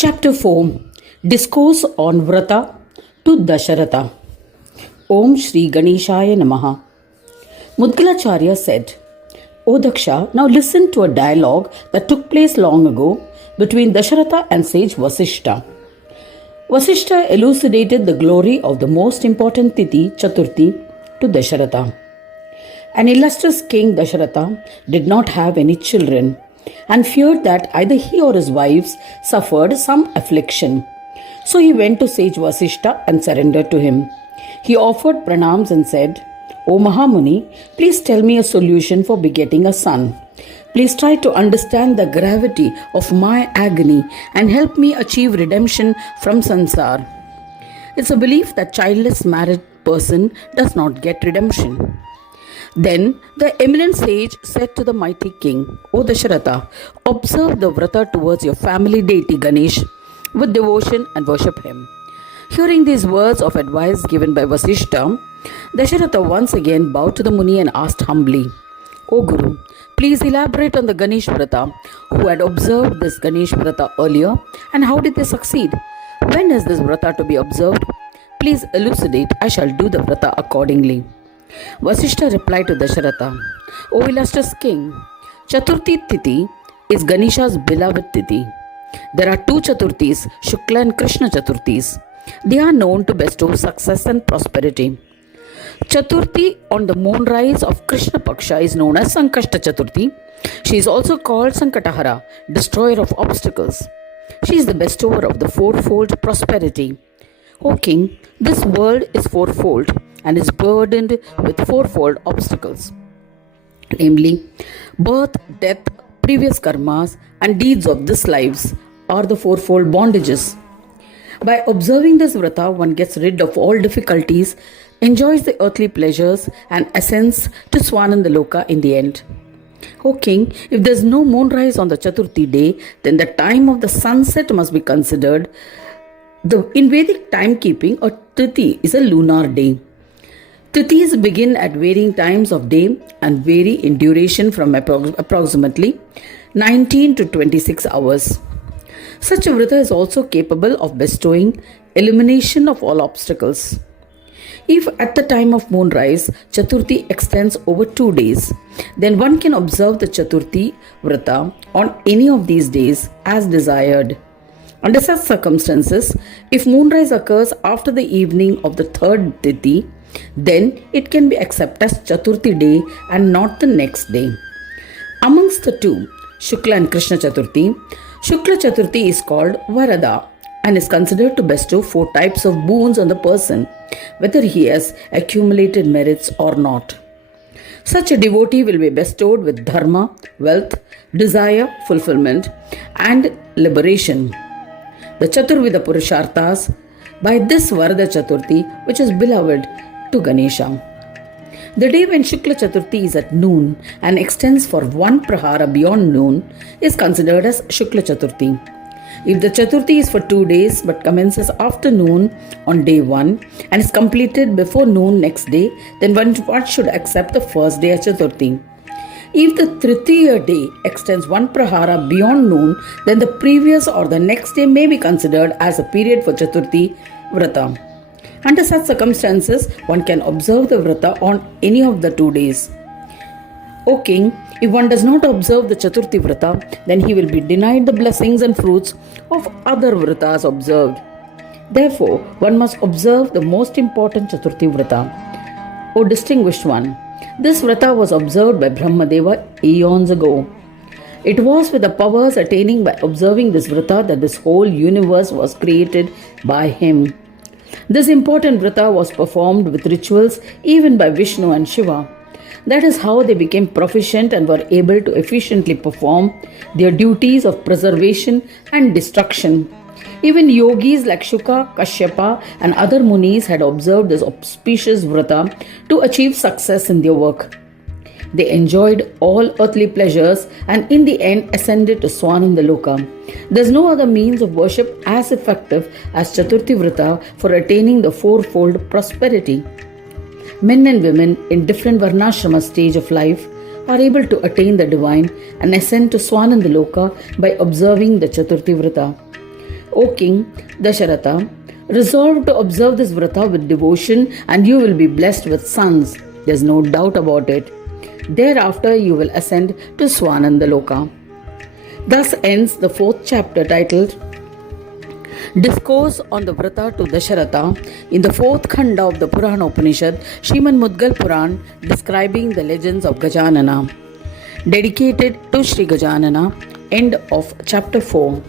Chapter 4 Discourse on Vrata to Dasharata. Om Shri Ganeshaya Namaha. Mudgalacharya said, O Daksha, now listen to a dialogue that took place long ago between Dasharata and sage Vasishta. Vasishta elucidated the glory of the most important Tithi, Chaturthi, to Dasharata. An illustrious King Dasharatha did not have any children and feared that either he or his wives suffered some affliction. So he went to sage Vasishta and surrendered to him. He offered pranams and said, O Mahamuni, please tell me a solution for begetting a son. Please try to understand the gravity of my agony and help me achieve redemption from sansar. It's a belief that childless married person does not get redemption. Then the eminent sage said to the mighty king, O Dasharatha, observe the Vrata towards your family deity Ganesh with devotion and worship him. Hearing these words of advice given by Vasishta, Dasharatha once again bowed to the Muni and asked humbly, O Guru, please elaborate on the Ganesh Vrata, who had observed this Ganesh Vrata earlier, and how did they succeed? When is this Vrata to be observed? Please elucidate, I shall do the Vrata accordingly. Vasishta replied to Dasharatha, O illustrious king, Chaturthi Tithi is Ganesha's beloved Tithi. There are two Chaturthis, Shukla and Krishna Chaturthis. They are known to bestow success and prosperity. Chaturthi on the moonrise of Krishna Paksha is known as Sankashta Chaturthi. She is also called Sankatahara, destroyer of obstacles. She is the bestower of the fourfold prosperity. O king, this world is fourfold and is burdened with fourfold obstacles, namely birth, death, previous karmas, and deeds of this lives are the fourfold bondages. By observing this Vrata, one gets rid of all difficulties, enjoys the earthly pleasures, and ascends to Swanandaloka in the end. O king, if there is no moonrise on the Chaturthi day, then the time of the sunset must be considered. In Vedic timekeeping, a Tithi is a lunar day. Tithis begin at varying times of day and vary in duration from approximately 19 to 26 hours. Such a Vrata is also capable of bestowing elimination of all obstacles. If at the time of moonrise, Chaturthi extends over 2 days, then one can observe the Chaturthi Vrata on any of these days as desired. Under such circumstances, if moonrise occurs after the evening of the third Tithi, then it can be accepted as Chaturthi day and not the next day. Amongst the two, Shukla and Krishna Chaturthi, Shukla Chaturthi is called Varada and is considered to bestow 4 types of boons on the person, whether he has accumulated merits or not. Such a devotee will be bestowed with dharma, wealth, desire, fulfillment, and liberation. The Chaturvida Purusharthas by this Varada Chaturthi, which is beloved to Ganesha. The day when Shukla Chaturthi is at noon and extends for 1 prahara beyond noon is considered as Shukla Chaturthi. If the Chaturthi is for 2 days but commences after noon on day 1 and is completed before noon next day, then one should accept the first day as Chaturthi. If the Tritiya day extends 1 prahara beyond noon, then the previous or the next day may be considered as a period for Chaturthi Vrata. Under such circumstances, one can observe the Vrata on any of the 2 days. O king, if one does not observe the Chaturthi Vrata, then he will be denied the blessings and fruits of other Vratas observed. Therefore, one must observe the most important Chaturthi Vrata. O distinguished one, this Vrata was observed by Brahmadeva eons ago. It was with the powers attaining by observing this Vrata that this whole universe was created by him. This important Vrata was performed with rituals even by Vishnu and Shiva. That is how they became proficient and were able to efficiently perform their duties of preservation and destruction. Even yogis like Shuka, Kashyapa and other munis had observed this auspicious Vrata to achieve success in their work. They enjoyed all earthly pleasures and in the end ascended to Swanandaloka. There is no other means of worship as effective as Chaturthi Vrata for attaining the fourfold prosperity. Men and women in different Varnashrama stage of life are able to attain the divine and ascend to Swanandaloka by observing the Chaturthi Vrata. O King Dasharatha, resolve to observe this Vrata with devotion and you will be blessed with sons. There's no doubt about it. Thereafter you will ascend to Swananda Loka. Thus ends the 4th chapter titled Discourse on the Vrata to Dasharatha in the 4th Khanda of the Purana Upanishad, Srimad Mudgal Puran, describing the legends of Gajanana. Dedicated to Sri Gajanana. End of chapter 4.